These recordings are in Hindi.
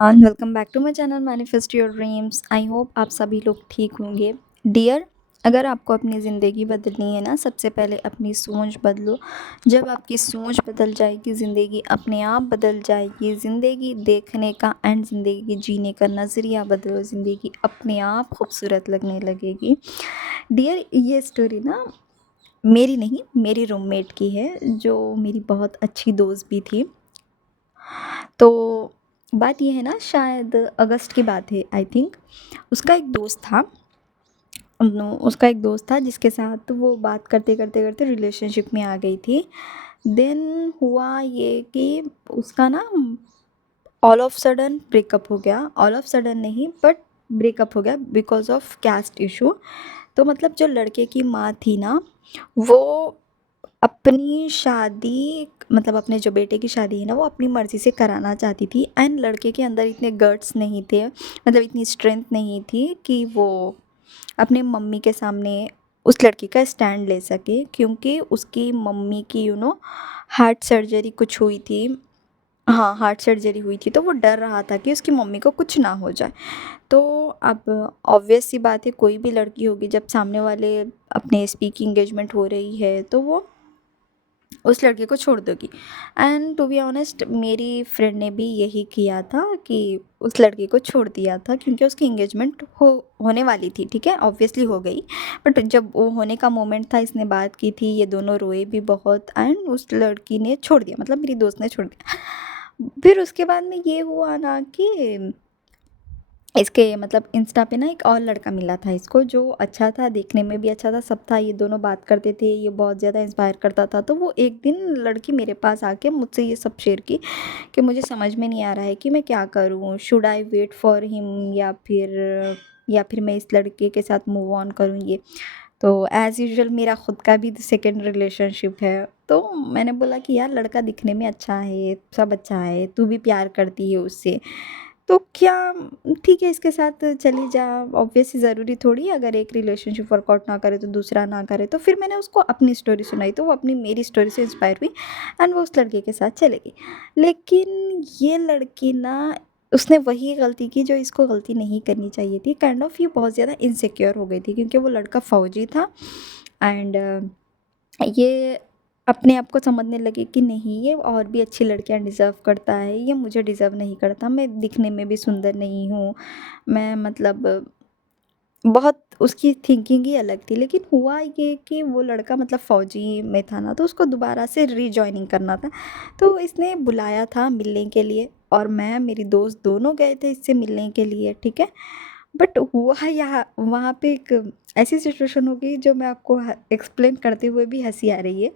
And welcome back to my channel manifest your dreams. I hope आप सभी लोग ठीक होंगे। डियर, अगर आपको अपनी ज़िंदगी बदलनी है ना, सबसे पहले अपनी सोच बदलो। जब आपकी सोच बदल जाएगी, ज़िंदगी अपने आप बदल जाएगी। ज़िंदगी देखने का एंड ज़िंदगी जीने का नज़रिया बदलो, ज़िंदगी अपने आप खूबसूरत लगने लगेगी। डियर, ये स्टोरी ना मेरी नहीं, मेरी रूममेट की है, जो मेरी बहुत अच्छी दोस्त भी थी। तो बात ये है ना, शायद अगस्त की बात है आई थिंक। उसका एक दोस्त था। उसका एक दोस्त था जिसके साथ वो बात करते करते करते रिलेशनशिप में आ गई थी। देन हुआ ये कि उसका ना ऑल ऑफ सडन ब्रेकअप हो गया। ऑल ऑफ सडन नहीं, बट ब्रेकअप हो गया बिकॉज ऑफ कैस्ट इशू। तो मतलब जो लड़के की माँ थी ना, वो अपनी शादी, मतलब अपने जो बेटे की शादी है ना, वो अपनी मर्ज़ी से कराना चाहती थी। एंड लड़के के अंदर इतने गट्स नहीं थे, मतलब इतनी स्ट्रेंथ नहीं थी कि वो अपने मम्मी के सामने उस लड़की का स्टैंड ले सके, क्योंकि उसकी मम्मी की हार्ट सर्जरी कुछ हुई थी। हाँ, हार्ट सर्जरी हुई थी, तो वो डर रहा था कि उसकी मम्मी को कुछ ना हो जाए। तो अब ऑब्वियस सी बात है, कोई भी लड़की होगी जब सामने वाले अपने इसकी एंगेजमेंट हो रही है तो वो उस लड़के को छोड़ दोगी। एंड टू बी ऑनेस्ट, मेरी फ्रेंड ने भी यही किया था कि उस लड़के को छोड़ दिया था, क्योंकि उसकी एंगेजमेंट होने वाली थी। ठीक है, ऑब्वियसली हो गई, बट जब वो होने का मोमेंट था, इसने बात की थी, ये दोनों रोए भी बहुत, एंड उस लड़की ने छोड़ दिया, मतलब मेरी दोस्त ने छोड़ दिया। फिर उसके बाद में ये हुआ ना कि इसके मतलब इंस्टा पे ना एक और लड़का मिला था इसको, जो अच्छा था, देखने में भी अच्छा था, सब था। ये दोनों बात करते थे, ये बहुत ज़्यादा इंस्पायर करता था। तो वो एक दिन लड़की मेरे पास आके मुझसे ये सब शेयर की कि मुझे समझ में नहीं आ रहा है कि मैं क्या करूँ, should I wait for him या फिर मैं इस लड़के के साथ मूव ऑन करूँ। ये तो एज़ यूजुअल मेरा खुद का भी सेकेंड रिलेशनशिप है। तो मैंने बोला कि यार, लड़का दिखने में अच्छा है, सब अच्छा है, तू भी प्यार करती है उससे, तो क्या ठीक है, इसके साथ चली जा। ऑब्वियसली ज़रूरी थोड़ी है, अगर एक रिलेशनशिप वर्कआउट ना करे तो दूसरा ना करे। तो फिर मैंने उसको अपनी स्टोरी सुनाई, तो वो अपनी मेरी स्टोरी से इंस्पायर हुई एंड वो उस लड़के के साथ चले गई। लेकिन ये लड़की ना, उसने वही गलती की जो इसको गलती नहीं करनी चाहिए थी। काइंड ऑफ ये बहुत ज़्यादा इनसिक्योर हो गई थी, क्योंकि वो लड़का फ़ौजी था। एंड ये अपने आप को समझने लगी कि नहीं, ये और भी अच्छी लड़कियां डिज़र्व करता है, ये मुझे डिज़र्व नहीं करता, मैं दिखने में भी सुंदर नहीं हूँ, मैं मतलब बहुत उसकी थिंकिंग ही अलग थी। लेकिन हुआ ये कि वो लड़का मतलब फ़ौजी में था ना, तो उसको दोबारा से रीजॉइनिंग करना था। तो इसने बुलाया था मिलने के लिए, और मैं मेरी दोस्त दोनों गए थे इससे मिलने के लिए। ठीक है, बट हुआ यहाँ वहाँ पे एक ऐसी सिचुएशन हो गई जो मैं आपको एक्सप्लेन करते हुए भी हंसी आ रही है।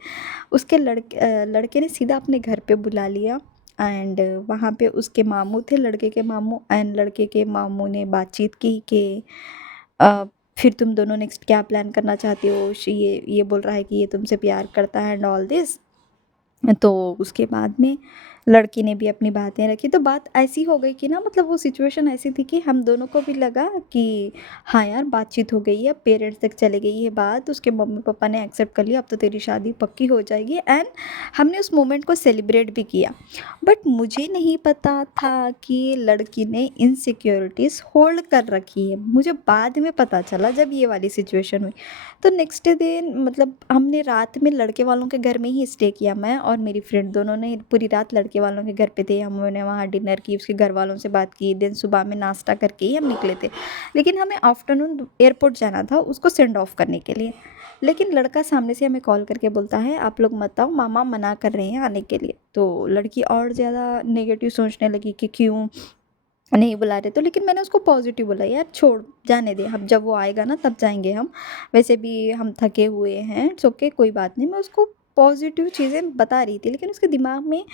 उसके लड़के ने सीधा अपने घर पे बुला लिया। एंड वहाँ पे उसके मामू थे, लड़के के मामू, एंड लड़के के मामू ने बातचीत की कि अ, फिर तुम दोनों नेक्स्ट क्या प्लान करना चाहते हो। ये बोल रहा है कि ये तुमसे प्यार करता है एंड ऑल दिस। तो उसके बाद में लड़की ने भी अपनी बातें रखी। तो बात ऐसी हो गई कि ना, मतलब वो सिचुएशन ऐसी थी कि हम दोनों को भी लगा कि हाँ यार, बातचीत हो गई है, अब पेरेंट्स तक चले गई है बात, उसके मम्मी पापा ने एक्सेप्ट कर लिया, अब तो तेरी शादी पक्की हो जाएगी। एंड हमने उस मोमेंट को सेलिब्रेट भी किया। बट मुझे नहीं पता था कि लड़की ने इनसिक्योरिटीज़ होल्ड कर रखी है। मुझे बाद में पता चला जब ये वाली सिचुएशन हुई। तो नेक्स्ट दिन मतलब हमने रात में लड़के वालों के घर में ही स्टे किया। मैं और मेरी फ्रेंड दोनों ने पूरी रात लड़के वालों के घर पे थे। हमने वहाँ डिनर की, उसके घर वालों से बात की, देन सुबह में नाश्ता करके ही हम निकले थे। लेकिन हमें आफ्टरनून एयरपोर्ट जाना था उसको सेंड ऑफ करने के लिए। लेकिन लड़का सामने से हमें कॉल करके बोलता है, आप लोग मत आओ, मामा मना कर रहे हैं आने के लिए। तो लड़की और ज़्यादा नेगेटिव सोचने लगी कि क्यों नहीं बुला रहे। तो लेकिन मैंने उसको पॉजिटिव बोला, यार छोड़, जाने दे, अब जब वो आएगा ना तब जाएंगे हम, वैसे भी हम थके हुए हैं, इट्स ओके, कोई बात नहीं। मैं उसको पॉजिटिव चीज़ें बता रही थी, लेकिन उसके दिमाग में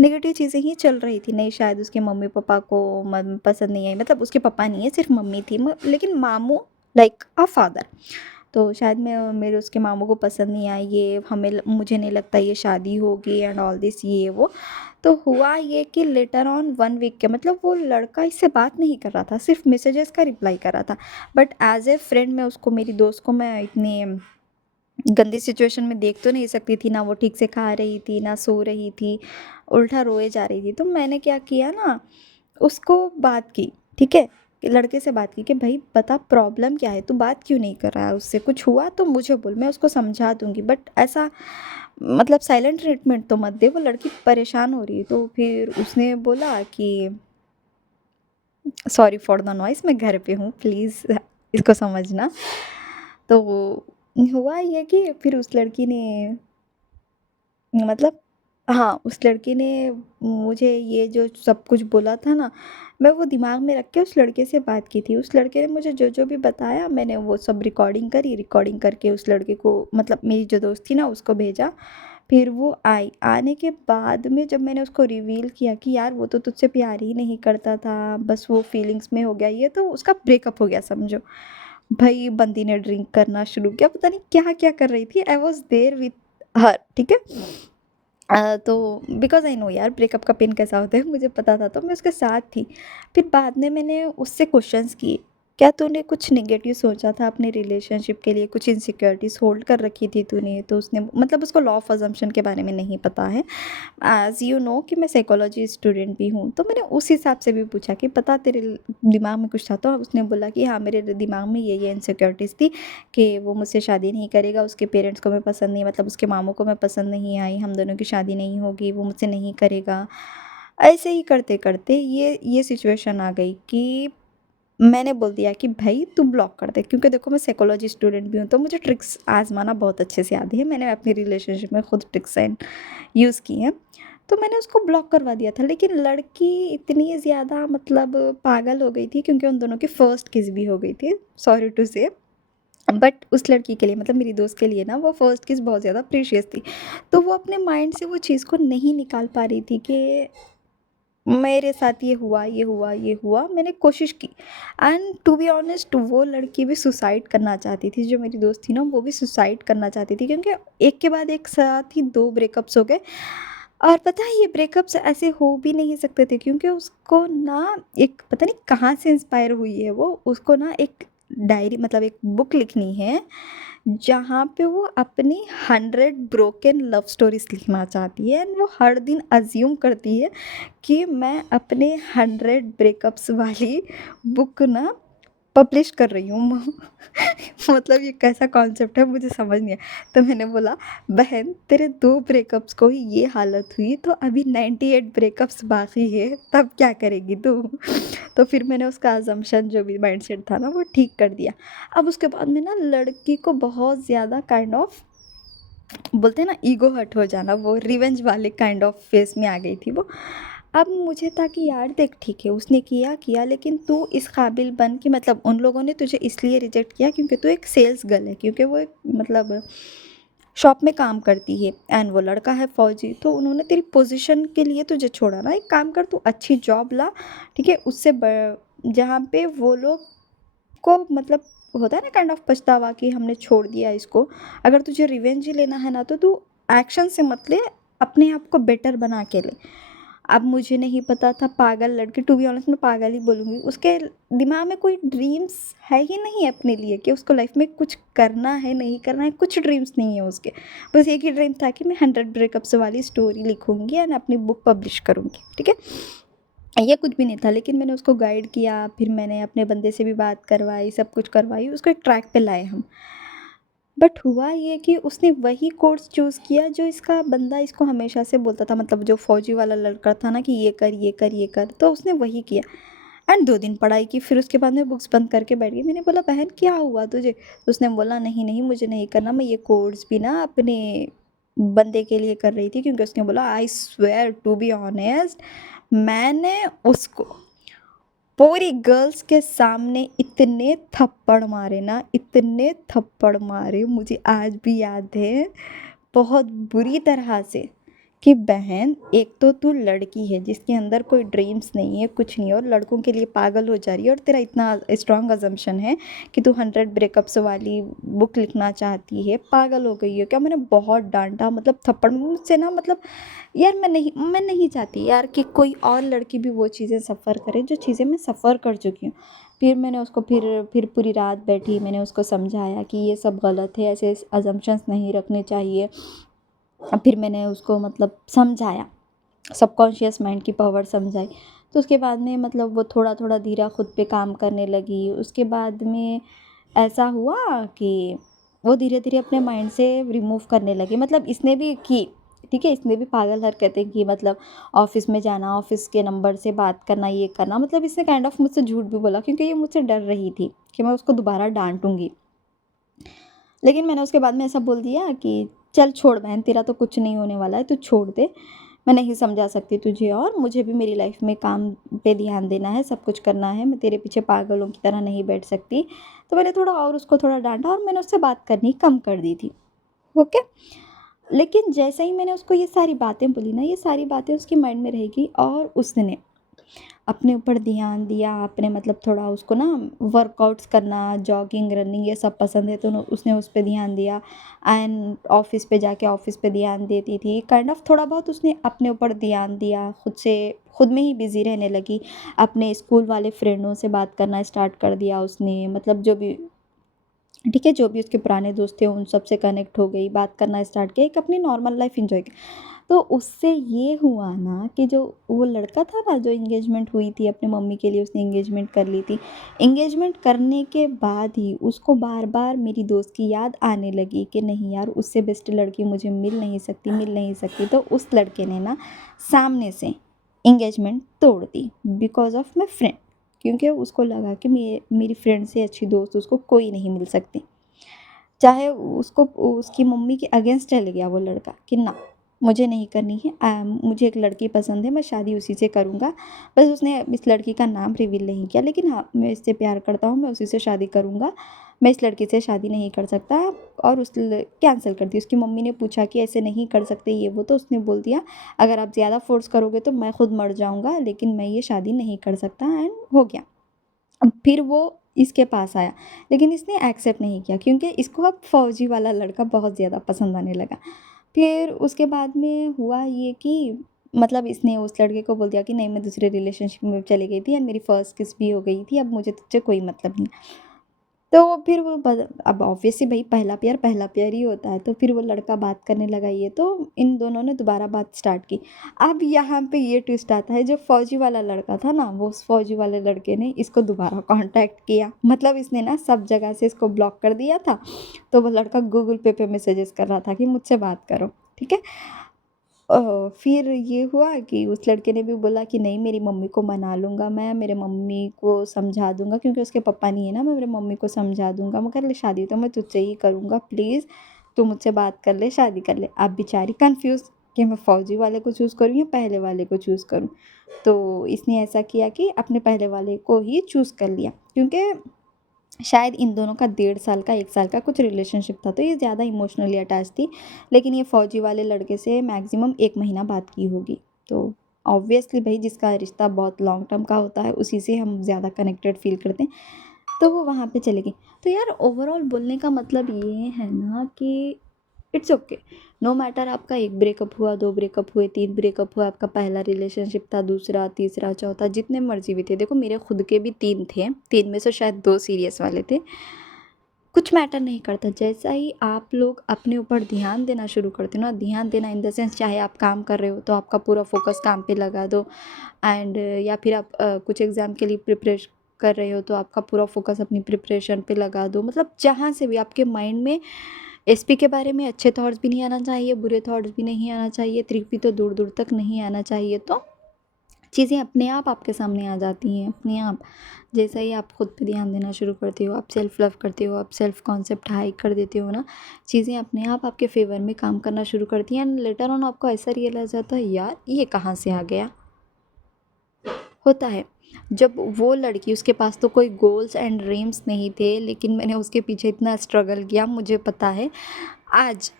नेगेटिव चीज़ें ही चल रही थी। नहीं, शायद उसके मम्मी पापा को पसंद नहीं आई, मतलब उसके पापा नहीं है, सिर्फ मम्मी थी, लेकिन मामू लाइक अ फादर। तो शायद मैं मेरे उसके मामू को पसंद नहीं आई, ये मुझे नहीं लगता ये शादी होगी एंड ऑल दिस, ये वो। तो हुआ ये कि लेटर ऑन 1 वीक के, मतलब वो लड़का इससे बात नहीं कर रहा था, सिर्फ मैसेजेस का रिप्लाई कर रहा था। बट एज ए फ्रेंड मैं उसको, मेरी दोस्त को, मैं इतनी गंदी सिचुएशन में देख तो नहीं सकती थी ना। वो ठीक से खा रही थी ना सो रही थी, उल्टा रोए जा रही थी। तो मैंने क्या किया ना, उसको बात की, ठीक है? कि लड़के से बात की कि भाई बता प्रॉब्लम क्या है? तू बात क्यों नहीं कर रहा है उससे? कुछ हुआ तो मुझे बोल, मैं उसको समझा दूँगी, बट ऐसा मतलब साइलेंट ट्रीटमेंट तो मत दे, वो लड़की परेशान हो रही है। तो फिर उसने बोला कि सॉरी फॉर द नॉइज़, मैं घर पे हूँ, प्लीज़ इसको समझना। तो हुआ ये कि फिर उस लड़की ने मतलब हाँ, उस लड़के ने मुझे ये जो सब कुछ बोला था ना, मैं वो दिमाग में रख के उस लड़के से बात की थी। उस लड़के ने मुझे जो-जो भी बताया, मैंने वो सब रिकॉर्डिंग करी, रिकॉर्डिंग करके उस लड़के को मतलब मेरी जो दोस्त थी ना उसको भेजा। फिर वो आई, आने के बाद में जब मैंने उसको रिवील किया कि यार वो तो तुझसे प्यार ही नहीं करता था, बस वो फीलिंग्स में हो गया, ये तो उसका ब्रेकअप हो गया समझो। भई बंदी ने ड्रिंक करना शुरू किया, पता नहीं क्या-क्या कर रही थी। I was there with her, ठीक है? तो बिकॉज़ आई नो यार ब्रेकअप का पेन कैसा होता है, मुझे पता था, तो मैं उसके साथ थी। फिर बाद में मैंने उससे क्वेश्चंस किए, क्या तूने कुछ नेगेटिव सोचा था अपने रिलेशनशिप के लिए? कुछ इनसिक्योरिटीज़ होल्ड कर रखी थी तूने? तो उसने मतलब उसको लॉ ऑफ अज़म्पशन के बारे में नहीं पता है। एज़ यू नो कि मैं साइकोलॉजी स्टूडेंट भी हूँ, तो मैंने उस हिसाब से भी पूछा कि पता तेरे दिमाग में कुछ था? तो उसने बोला कि हाँ, मेरे दिमाग में ये इनसिक्योरिटीज़ थी कि वो मुझसे शादी नहीं करेगा, उसके पेरेंट्स को मैं पसंद नहीं, मतलब उसके मामू को मैं पसंद नहीं आई, हम दोनों की शादी नहीं होगी, वो मुझसे नहीं करेगा। ऐसे ही करते-करते ये सिचुएशन आ गई कि मैंने बोल दिया कि भाई तू ब्लॉक कर दे, क्योंकि देखो मैं साइकोलॉजी स्टूडेंट भी हूँ, तो मुझे ट्रिक्स आज़माना बहुत अच्छे से आती है। मैंने अपनी रिलेशनशिप में खुद ट्रिक्स एंड यूज़ की हैं। तो मैंने उसको ब्लॉक करवा दिया था, लेकिन लड़की इतनी ज़्यादा मतलब पागल हो गई थी, क्योंकि उन दोनों की फर्स्ट किस भी हो गई थी, सॉरी टू से। बट उस लड़की के लिए मतलब मेरी दोस्त के लिए ना वो फर्स्ट किस बहुत ज़्यादा प्रीशियस थी। तो वो अपने माइंड से वो चीज़ को नहीं निकाल पा रही थी कि मेरे साथ ये हुआ, ये हुआ, ये हुआ। मैंने कोशिश की एंड टू बी ऑनेस्ट वो लड़की भी सुसाइड करना चाहती थी, जो मेरी दोस्त थी ना वो भी सुसाइड करना चाहती थी, क्योंकि एक के बाद एक साथ ही 2 ब्रेकअप्स हो गए। और पता है ये ब्रेकअप्स ऐसे हो भी नहीं सकते थे, क्योंकि उसको ना एक पता नहीं कहाँ से इंस्पायर हुई है वो, उसको ना एक डायरी मतलब एक बुक लिखनी है, जहाँ पे वो अपनी 100 ब्रोकन लव स्टोरीज़ लिखना चाहती है एंड वो हर दिन अज़्यूम करती है कि मैं अपने 100 ब्रेकअप्स वाली बुक ना पब्लिश कर रही हूँ। मतलब ये कैसा कॉन्सेप्ट है मुझे समझ नहीं आया। तो मैंने बोला बहन तेरे 2 ब्रेकअप्स को ही ये हालत हुई, तो अभी 98 ब्रेकअप्स बाकी है, तब क्या करेगी तू? तो फिर मैंने उसका अज़म्पशन जो भी माइंडसेट था ना वो ठीक कर दिया। अब उसके बाद में ना लड़की को बहुत ज़्यादा काइंड ऑफ बोलते हैं ना ईगो हर्ट हो जाना, वो रिवेंज वाले काइंड ऑफ फेस में आ गई थी वो। अब मुझे था कि यार देख ठीक है उसने किया लेकिन तू इस काबिल बन कि मतलब उन लोगों ने तुझे इसलिए रिजेक्ट किया क्योंकि तू एक सेल्स गर्ल है, क्योंकि वो एक मतलब शॉप में काम करती है एंड वो लड़का है फौजी, तो उन्होंने तेरी पोजीशन के लिए तुझे छोड़ा ना। एक काम कर, तू अच्छी जॉब ला, ठीक है, उससे जहाँ पे वो लोग को मतलब होता है ना काइंड ऑफ पछतावा कि हमने छोड़ दिया इसको। अगर तुझे रिवेंज ही लेना है ना तो तू एक्शन से मत ले, अपने आप को बेटर बना के ले। अब मुझे नहीं पता था, पागल लड़की, टू बी ऑनेस्ट मैं पागल ही बोलूँगी, उसके दिमाग में कोई ड्रीम्स है ही नहीं अपने लिए कि उसको लाइफ में कुछ करना है नहीं करना है, कुछ ड्रीम्स नहीं है उसके। बस एक ही ड्रीम था कि मैं 100 ब्रेकअप्स वाली स्टोरी लिखूंगी एंड अपनी बुक पब्लिश करूंगी, ठीक है। ये कुछ भी नहीं था, लेकिन मैंने उसको गाइड किया, फिर मैंने अपने बंदे से भी बात करवाई, सब कुछ करवाई, उसको एक ट्रैक पे लाए हम। बट हुआ ये कि उसने वही कोर्स चूज़ किया जो इसका बंदा इसको हमेशा से बोलता था, मतलब जो फौजी वाला लड़का था ना कि ये कर ये कर ये कर, तो उसने वही किया। एंड 2 दिन पढ़ाई की, फिर उसके बाद में बुक्स बंद करके बैठ गई। मैंने बोला बहन क्या हुआ तुझे? तो उसने बोला नहीं नहीं मुझे नहीं करना, मैं ये कोर्स भी ना अपने बंदे के लिए कर रही थी, क्योंकि उसने बोला I swear to be honest मैंने उसको पूरी गर्ल्स के सामने इतने थप्पड़ मारे ना, इतने थप्पड़ मारे मुझे आज भी याद है, बहुत बुरी तरह से, कि बहन एक तो तू लड़की है जिसके अंदर कोई ड्रीम्स नहीं है, कुछ नहीं है, और लड़कों के लिए पागल हो जा रही है, और तेरा इतना स्ट्रॉन्ग अजम्पशन है कि तू 100 ब्रेकअप्स वाली बुक लिखना चाहती है, पागल हो गई है क्या? मैंने बहुत डांटा, मतलब थप्पड़ मुझसे ना, मतलब यार मैं नहीं चाहती यार कि कोई और लड़की भी वो चीज़ें सफ़र करे जो चीज़ें मैं सफ़र कर चुकी हूँ। फिर मैंने उसको फिर पूरी रात बैठी, मैंने उसको समझाया कि ये सब गलत है, ऐसे अजम्पशंस नहीं रखने चाहिए। फिर मैंने उसको मतलब समझाया, सबकॉन्शियस माइंड की पावर समझाई। तो उसके बाद में मतलब वो थोड़ा-थोड़ा धीरे खुद पे काम करने लगी। उसके बाद में ऐसा हुआ कि वो धीरे-धीरे अपने माइंड से रिमूव करने लगी। मतलब इसने भी की, ठीक है? इसने भी पागल हरकतें की, मतलब ऑफ़िस में जाना, ऑफ़िस के नंबर से बात करना, ये करना। मतलब इसने काइंड ऑफ़ मुझसे झूठ भी बोला क्योंकि ये मुझसे डर रही थी कि मैं उसको दोबारा डाँटूँगी। लेकिन मैंने उसके बाद में ऐसा बोल दिया कि चल छोड़ बहन, तेरा तो कुछ नहीं होने वाला है, तू छोड़ दे। मैं नहीं समझा सकती तुझे, और मुझे भी मेरी लाइफ में काम पे ध्यान देना है, सब कुछ करना है, मैं तेरे पीछे पागलों की तरह नहीं बैठ सकती। तो मैंने थोड़ा और उसको थोड़ा डाँटा और मैंने उससे बात करनी कम कर दी थी। ओके? लेकिन जैसे ही मैंने उसको ये सारी बातें बोली ना, ये सारी बातें उसके माइंड में रहेगी और उसने अपने ऊपर ध्यान दिया। आपने मतलब थोड़ा उसको ना वर्कआउट्स करना, जॉगिंग, रनिंग ये सब पसंद है तो उसने उस पे ध्यान दिया। एंड ऑफ़िस पे जाके ऑफ़िस पे ध्यान देती थी। काइंड ऑफ़ थोड़ा बहुत उसने अपने ऊपर ध्यान दिया, खुद में ही बिज़ी रहने लगी। अपने स्कूल वाले फ्रेंडों से बात करना स्टार्ट कर दिया उसने, मतलब जो भी, ठीक है, जो भी उसके पुराने दोस्त थे उन सब से कनेक्ट हो गई, बात करना स्टार्ट किया, एक अपनी नॉर्मल लाइफ़ एन्जॉय की। तो उससे ये हुआ ना कि जो वो लड़का था ना, जो एंगेजमेंट हुई थी अपनी मम्मी के लिए, उसने एंगेजमेंट कर ली थी। एंगेजमेंट करने के बाद ही उसको बार-बार मेरी दोस्त की याद आने लगी कि नहीं यार, उससे बेस्ट लड़की मुझे मिल नहीं सकती। तो उस लड़के ने ना सामने से एंगेजमेंट तोड़ दी बिकॉज़ ऑफ माय फ्रेंड, क्योंकि उसको लगा कि मेरी फ्रेंड से अच्छी दोस्त उसको कोई नहीं मिल सकती। चाहे उसको उसकी मम्मी के अगेंस्ट चले गया वो लड़का कि ना, मुझे नहीं करनी है, मुझे एक लड़की पसंद है, मैं शादी उसी से करूँगा। बस उसने इस लड़की का नाम रिवील नहीं किया, लेकिन हाँ, मैं इससे प्यार करता हूँ, मैं उसी से शादी करूँगा, मैं इस लड़की से शादी नहीं कर सकता। और कैंसिल कर दी। उसकी मम्मी ने पूछा कि ऐसे नहीं कर सकते ये वो, तो उसने बोल दिया अगर आप ज़्यादा फोर्स करोगे तो मैं खुद मर जाऊँगा, लेकिन मैं ये शादी नहीं कर सकता। एंड हो गया। अब फिर वो इसके पास आया, लेकिन इसने एक्सेप्ट नहीं किया क्योंकि इसको अब फौजी वाला लड़का बहुत ज़्यादा पसंद आने लगा। फिर उसके बाद में हुआ ये कि मतलब इसने उस लड़के को बोल दिया कि नहीं, मैं दूसरे रिलेशनशिप में चली गई थी एंड मेरी फर्स्ट किस भी हो गई थी, अब मुझे तुझसे कोई मतलब नहीं। तो फिर वो अब ऑब्वियसली भाई पहला प्यार ही होता है, तो फिर वो लड़का बात करने लगा ये, तो इन दोनों ने दोबारा बात स्टार्ट की। अब यहाँ पे ये ट्विस्ट आता है, जो फौजी वाला लड़का था ना, वो उस फौजी वाले लड़के ने इसको दोबारा कांटेक्ट किया। मतलब इसने ना सब जगह से इसको ब्लॉक कर दिया था, तो वो लड़का गूगल पे मैसेजेस कर रहा था कि मुझसे बात करो, ठीक है। फिर ये हुआ कि उस लड़के ने भी बोला कि नहीं, मेरी मम्मी को मना लूँगा मैं, मेरे मम्मी को समझा दूँगा, क्योंकि उसके पापा नहीं है ना, मैं मेरे मम्मी को समझा दूँगा, मगर ले शादी तो मैं तुझसे ही करूँगा, प्लीज़ तू मुझसे बात कर ले, शादी कर ले। अब बेचारी कन्फ्यूज़ कि मैं फ़ौजी वाले को चूज़ करूँ या पहले वाले को चूज़ करूँ। तो इसने ऐसा किया कि अपने पहले वाले को ही चूज़ कर लिया, क्योंकि शायद इन दोनों का 1.5 साल का 1 साल का कुछ रिलेशनशिप था, तो ये ज़्यादा इमोशनली अटैच थी। लेकिन ये फ़ौजी वाले लड़के से मैक्सिमम 1 महीना बात की होगी। तो ऑब्वियसली भई, जिसका रिश्ता बहुत लॉन्ग टर्म का होता है उसी से हम ज़्यादा कनेक्टेड फ़ील करते हैं। तो वो वहाँ पे चली गई। तो यार ओवरऑल बोलने का मतलब ये है ना कि इट्स ओके, नो मैटर आपका 1 ब्रेकअप हुआ, 2 ब्रेकअप हुए, 3 ब्रेकअप हुआ, आपका पहला रिलेशनशिप था, दूसरा, तीसरा, चौथा, जितने मर्ज़ी भी थे। देखो मेरे खुद के भी 3 थे, 3 में से शायद 2 सीरियस वाले थे। कुछ मैटर नहीं करता, जैसा ही आप लोग अपने ऊपर ध्यान देना शुरू करते हो ना, ध्यान देना इन द सेंस, चाहे आप काम कर रहे हो तो आपका पूरा फ़ोकस काम पे लगा दो। एंड या फिर आप कुछ एग्ज़ाम के लिए प्रिपरेशन कर रहे हो तो आपका पूरा फ़ोकस अपनी प्रिपरेशन पे लगा दो। मतलब जहाँ से भी आपके माइंड में एसपी के बारे में अच्छे थॉट्स भी नहीं आना चाहिए, बुरे थॉट्स भी नहीं आना चाहिए, 3P तो दूर-दूर तक नहीं आना चाहिए। तो चीज़ें अपने आप आपके सामने आ जाती हैं, अपने आप। जैसा ही आप खुद पे ध्यान देना शुरू करते हो, आप सेल्फ लव करते हो, आप सेल्फ कॉन्सेप्ट हाई कर देते हो ना, चीज़ें अपने आप आपके फ़ेवर में काम करना शुरू करती हैं एंड लेटर ऑन आपको ऐसा रियलाइज़ होता है, यार ये कहाँ से आ गया? होता है। जब वो लड़की, उसके पास तो कोई गोल्स एंड ड्रीम्स नहीं थे, लेकिन मैंने उसके पीछे इतना स्ट्रगल किया, मुझे पता है। आज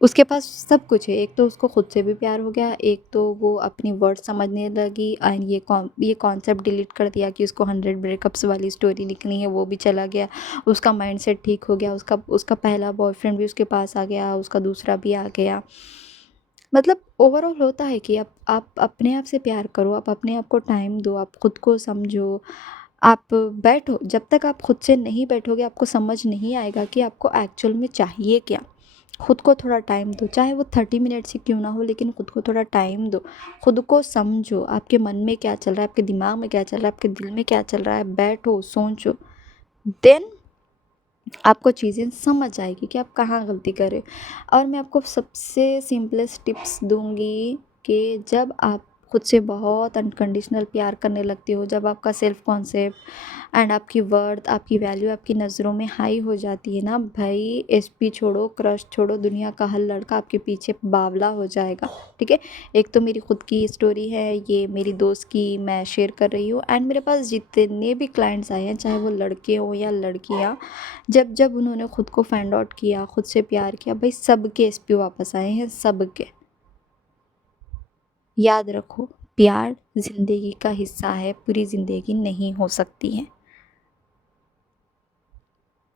उसके पास सब कुछ है। एक तो उसको खुद से भी प्यार हो गया, एक तो वो अपनी वर्ड समझने लगी एंड ये कॉन्सेप्ट डिलीट कर दिया कि उसको 100 ब्रेकअप्स वाली स्टोरी लिखनी है, वो भी चला गया। उसका माइंडसेट ठीक हो गया, उसका उसका पहला बॉयफ्रेंड भी उसके पास आ गया, उसका दूसरा भी आ गया। मतलब ओवरऑल होता है कि आप अपने आप से प्यार करो, आप अपने आप को टाइम दो, आप खुद को समझो, आप बैठो। जब तक आप खुद से नहीं बैठोगे, आपको समझ नहीं आएगा कि आपको एक्चुअल में चाहिए क्या। खुद को थोड़ा टाइम दो, चाहे वो 30 मिनट से क्यों ना हो, लेकिन खुद को थोड़ा टाइम दो। खुद को समझो, आपके मन में क्या चल रहा है, आपके दिमाग में क्या चल रहा है, आपके दिल में क्या चल रहा है, बैठो सोचो। देन आपको चीज़ें समझ आएगी कि आप कहाँ गलती कर रहे हो। और मैं आपको सबसे सिंपलेस्ट टिप्स दूंगी कि जब आप खुद से बहुत अनकंडीशनल प्यार करने लगते हो, जब आपका सेल्फ कॉन्सेप्ट एंड आपकी वर्थ, आपकी वैल्यू आपकी नज़रों में हाई हो जाती है ना भाई, एसपी छोड़ो, क्रश छोड़ो, दुनिया का हर लड़का आपके पीछे बावला हो जाएगा। ठीक है, एक तो मेरी खुद की स्टोरी है, ये मेरी दोस्त की मैं शेयर कर रही हूँ, एंड मेरे पास जितने भी क्लाइंट्स आए हैं, चाहे वो लड़के हों या लड़कियाँ, जब जब उन्होंने खुद को फाइंड आउट किया, खुद से प्यार किया, भाई सबके एसपी वापस आए हैं, सबके। याद रखो, प्यार जिंदगी का हिस्सा है, पूरी जिंदगी नहीं हो सकती है।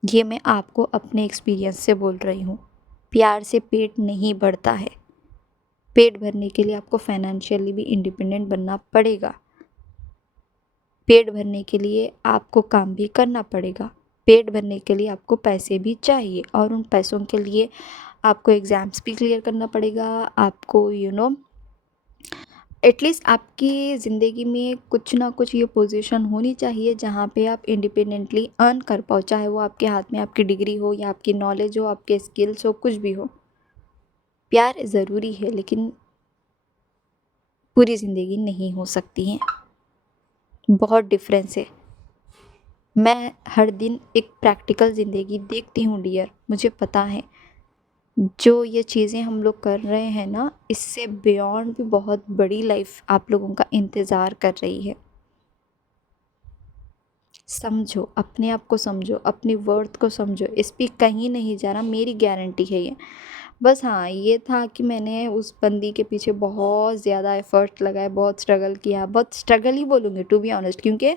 ये मैं आपको अपने एक्सपीरियंस से बोल रही हूँ। प्यार से पेट नहीं भरता है। पेट भरने के लिए आपको फाइनेंशियली भी इंडिपेंडेंट बनना पड़ेगा। पेट भरने के लिए आपको काम भी करना पड़ेगा। पेट भरने के लिए आपको पैसे भी चाहिए, और उन पैसों के लिए आपको एग्ज़ाम्स भी क्लियर करना पड़ेगा। आपको एटलीस्ट आपकी ज़िंदगी में कुछ ना कुछ ये पोजीशन होनी चाहिए जहाँ पे आप इंडिपेंडेंटली अर्न कर पाओ, चाहे वो आपके हाथ में आपकी डिग्री हो या आपकी नॉलेज हो, आपके स्किल्स हो, कुछ भी हो। प्यार ज़रूरी है, लेकिन पूरी ज़िंदगी नहीं हो सकती है। बहुत डिफरेंस है। मैं हर दिन एक प्रैक्टिकल ज़िंदगी देखती हूँ डियर, मुझे पता है जो ये चीज़ें हम लोग कर रहे हैं ना, इससे बियॉन्ड भी बहुत बड़ी लाइफ आप लोगों का इंतज़ार कर रही है। समझो, अपने आप को समझो, अपनी वर्थ को समझो, इस पे कहीं नहीं जा रहा, मेरी गारंटी है ये। बस हाँ, ये था कि मैंने उस बंदी के पीछे बहुत ज़्यादा एफर्ट लगाए, बहुत स्ट्रगल किया, बहुत स्ट्रगल ही बोलूँगी टू बी ऑनेस्ट, क्योंकि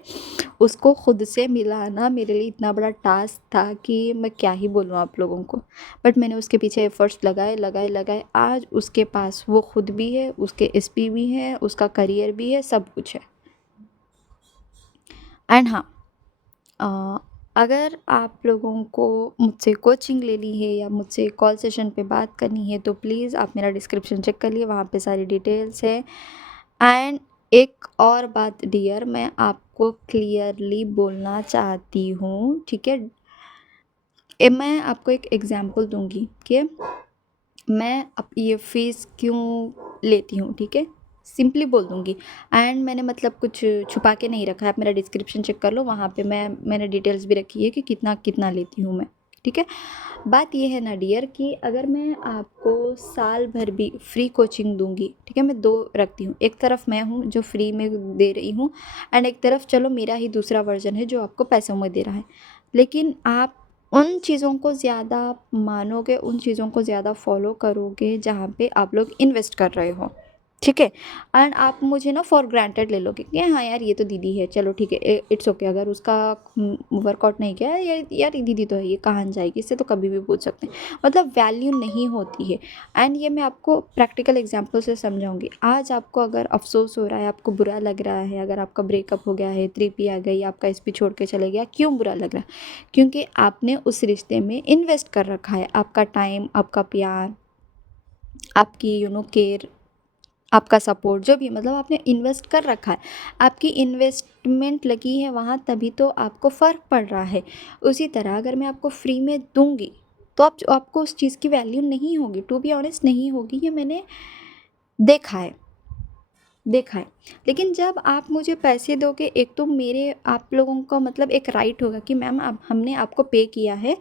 उसको खुद से मिलाना मेरे लिए इतना बड़ा टास्क था कि मैं क्या ही बोलूँ आप लोगों को। बट मैंने उसके पीछे एफर्ट्स लगाए लगाए लगाए, आज उसके पास वो खुद भी है, उसके एसपी भी है, उसका करियर भी है, सब कुछ है। एंड हाँ, अ, अगर आप लोगों को मुझसे कोचिंग लेनी है या मुझसे कॉल सेशन पे बात करनी है, तो प्लीज़ आप मेरा डिस्क्रिप्शन चेक कर लिए, वहाँ पे सारी डिटेल्स है। एंड एक और बात डियर, मैं आपको क्लियरली बोलना चाहती हूँ, ठीक है। मैं आपको एक एग्जांपल दूंगी कि मैं अब ये फ़ीस क्यों लेती हूँ, ठीक है? सिंपली बोल दूँगी। एंड मैंने मतलब कुछ छुपा के नहीं रखा है, आप मेरा डिस्क्रिप्शन चेक कर लो, वहाँ पे मैंने डिटेल्स भी रखी है कि कितना कितना लेती हूँ मैं, ठीक है? बात ये है ना डियर कि अगर मैं आपको साल भर भी फ्री कोचिंग दूँगी, ठीक है? मैं 2 रखती हूँ, एक तरफ मैं हूँ जो फ्री में दे रही हूँ, एंड एक तरफ चलो मेरा ही दूसरा वर्ज़न है जो आपको पैसों में दे रहा है। लेकिन आप उन चीज़ों को ज़्यादा मानोगे, उन चीज़ों को ज़्यादा फॉलो करोगे जहाँ पे आप लोग इन्वेस्ट कर रहे हो, ठीक है। एंड आप मुझे ना फॉर ग्रांटेड ले लोगे कि हाँ यार ये तो दीदी है, चलो ठीक है, इट्स ओके, अगर उसका वर्कआउट नहीं किया यार, यार ये दीदी तो है, ये कहाँ जाएगी, इससे तो कभी भी पूछ सकते हैं, मतलब वैल्यू नहीं होती है। एंड ये मैं आपको प्रैक्टिकल एग्जाम्पल से समझाऊंगी। आज आपको अगर अफसोस हो रहा है, आपको बुरा लग रहा है, अगर आपका ब्रेकअप हो गया है, 3P आ गई, आपका एसपी छोड़ के चले गया, क्यों बुरा लग रहा है? क्योंकि आपने उस रिश्ते में इन्वेस्ट कर रखा है, आपका टाइम, आपका प्यार, आपकी केयर, आपका सपोर्ट, जो भी मतलब आपने इन्वेस्ट कर रखा है, आपकी इन्वेस्टमेंट लगी है वहाँ, तभी तो आपको फ़र्क पड़ रहा है। उसी तरह अगर मैं आपको फ्री में दूंगी, तो आपको उस चीज़ की वैल्यू नहीं होगी, टू बी ऑनेस्ट नहीं होगी, ये मैंने देखा है, देखा है। लेकिन जब आप मुझे पैसे दोगे, एक तो मेरे आप लोगों का मतलब एक राइट होगा कि मैम आप हमने आपको पे किया है,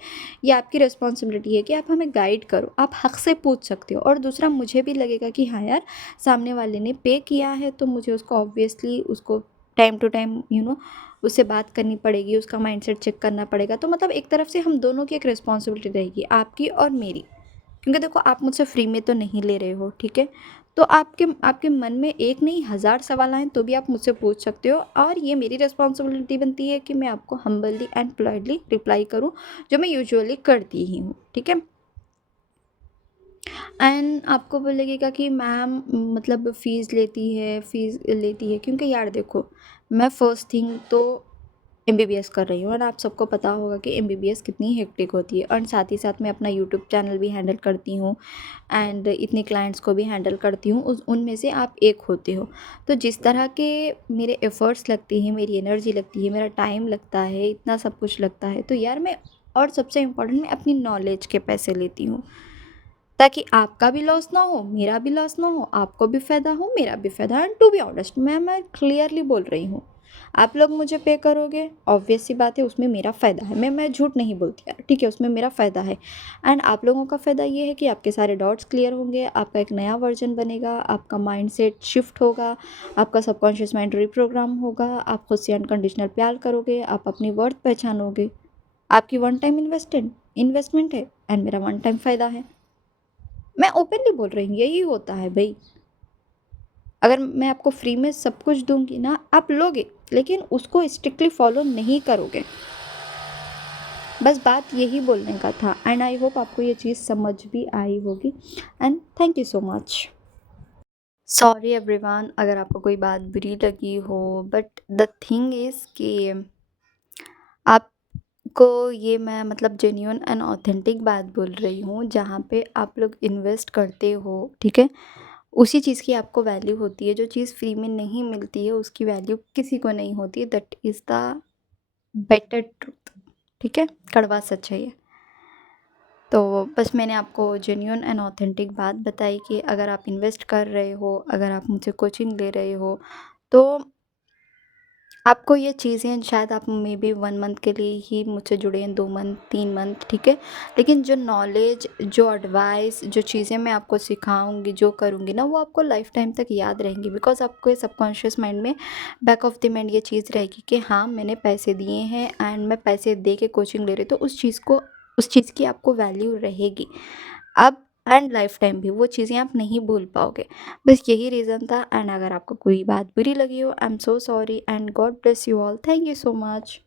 ये आपकी रिस्पॉन्सिबिलिटी है कि आप हमें गाइड करो, आप हक से पूछ सकते हो। और दूसरा मुझे भी लगेगा कि हाँ यार, सामने वाले ने पे किया है तो मुझे उसको ऑब्वियसली उसको टाइम टू टाइम उससे बात करनी पड़ेगी, उसका माइंडसेट चेक करना पड़ेगा। तो मतलब एक तरफ से हम दोनों की एक रिस्पॉन्सिबिलिटी रहेगी, आपकी और मेरी। क्योंकि देखो, आप मुझसे फ्री में तो नहीं ले रहे हो, ठीक है? तो आपके आपके मन में एक नहीं 1000 सवाल आएँ तो भी आप मुझसे पूछ सकते हो, और ये मेरी रिस्पॉन्सिबिलिटी बनती है कि मैं आपको हम्बली एंड पोलाइटली रिप्लाई करूँ, जो मैं यूजुअली करती ही हूँ, ठीक है? एंड आपको बोलेगा कि मैम मतलब फ़ीस लेती है, क्योंकि यार देखो, मैं फर्स्ट थिंग तो एमबीबीएस कर रही हूँ और आप सबको पता होगा कि एमबीबीएस कितनी हेक्टिक होती है। और साथ ही साथ मैं अपना यूट्यूब चैनल भी हैंडल करती हूँ एंड इतने क्लाइंट्स को भी हैंडल करती हूँ, उस उनमें से आप एक होते हो। तो जिस तरह के मेरे एफ़र्ट्स लगते हैं, मेरी एनर्जी लगती है, मेरा टाइम लगता है, इतना सब कुछ लगता है, तो यार मैं, और सबसे इम्पोर्टेंट, मैं अपनी नॉलेज के पैसे लेती हूँ, ताकि आपका भी लॉस ना हो, मेरा भी लॉस ना हो, आपको भी फ़ायदा हो, मेरा भी फ़ायदा। एंड टू बी ऑनेस्ट, मैं क्लियरली बोल रही हूँ, आप लोग मुझे पे करोगे, ऑब्वियस सी बात है, उसमें मेरा फ़ायदा है। मैं झूठ नहीं बोलती यार, ठीक है, उसमें मेरा फ़ायदा है। एंड आप लोगों का फ़ायदा ये है कि आपके सारे डाउट्स क्लियर होंगे, आपका एक नया वर्जन बनेगा, आपका माइंडसेट शिफ्ट होगा, आपका सबकॉन्शियस माइंड रीप्रोग्राम होगा, आप खुद से अनकंडीशनल प्यार करोगे, आप अपनी वर्थ पहचानोगे। आपकी वन टाइम इन्वेस्टमेंट है एंड मेरा वन टाइम फ़ायदा है। मैं ओपनली बोल रही हूँ, यही होता है भाई। अगर मैं आपको फ्री में सब कुछ दूंगी ना, आप लोगे, लेकिन उसको स्ट्रिक्टली फॉलो नहीं करोगे। बस बात यही बोलने का था एंड आई होप आपको ये चीज़ समझ भी आई होगी। And thank you so much. Sorry everyone अगर आपको कोई बात बुरी लगी हो, बट द थिंग इज़ कि आपको ये मैं मतलब जेन्युइन एंड ऑथेंटिक बात बोल रही हूँ, जहाँ पे आप लोग इन्वेस्ट करते हो, ठीक है, उसी चीज़ की आपको वैल्यू होती है। जो चीज़ फ्री में नहीं मिलती है उसकी वैल्यू किसी को नहीं होती। That is the better truth, ठीक है, कड़वा सच है ये। तो बस मैंने आपको जेन्युइन एंड ऑथेंटिक बात बताई कि अगर आप इन्वेस्ट कर रहे हो, अगर आप मुझसे कोचिंग ले रहे हो, तो आपको ये चीज़ें, शायद आप मे बी 1 मंथ के लिए ही मुझसे जुड़े हैं, 2 मंथ, 3 मंथ, ठीक है। लेकिन जो नॉलेज, जो एडवाइस, जो चीज़ें मैं आपको सिखाऊँगी, जो करूँगी ना, वो आपको लाइफ़ टाइम तक याद रहेंगी। बिकॉज़ आपके सबकॉन्शियस माइंड में, बैक ऑफ द माइंड ये चीज़ रहेगी कि हाँ, मैंने पैसे दिए हैं एंड मैं पैसे दे के कोचिंग ले रही हूँ, तो उस चीज़ की आपको वैल्यू रहेगी। अब एंड लाइफ़ टाइम भी वो चीज़ें आप नहीं भूल पाओगे। बस यही रीज़न था। एंड अगर आपको कोई बात बुरी लगी हो, I am so sorry and God bless you all. Thank you so much.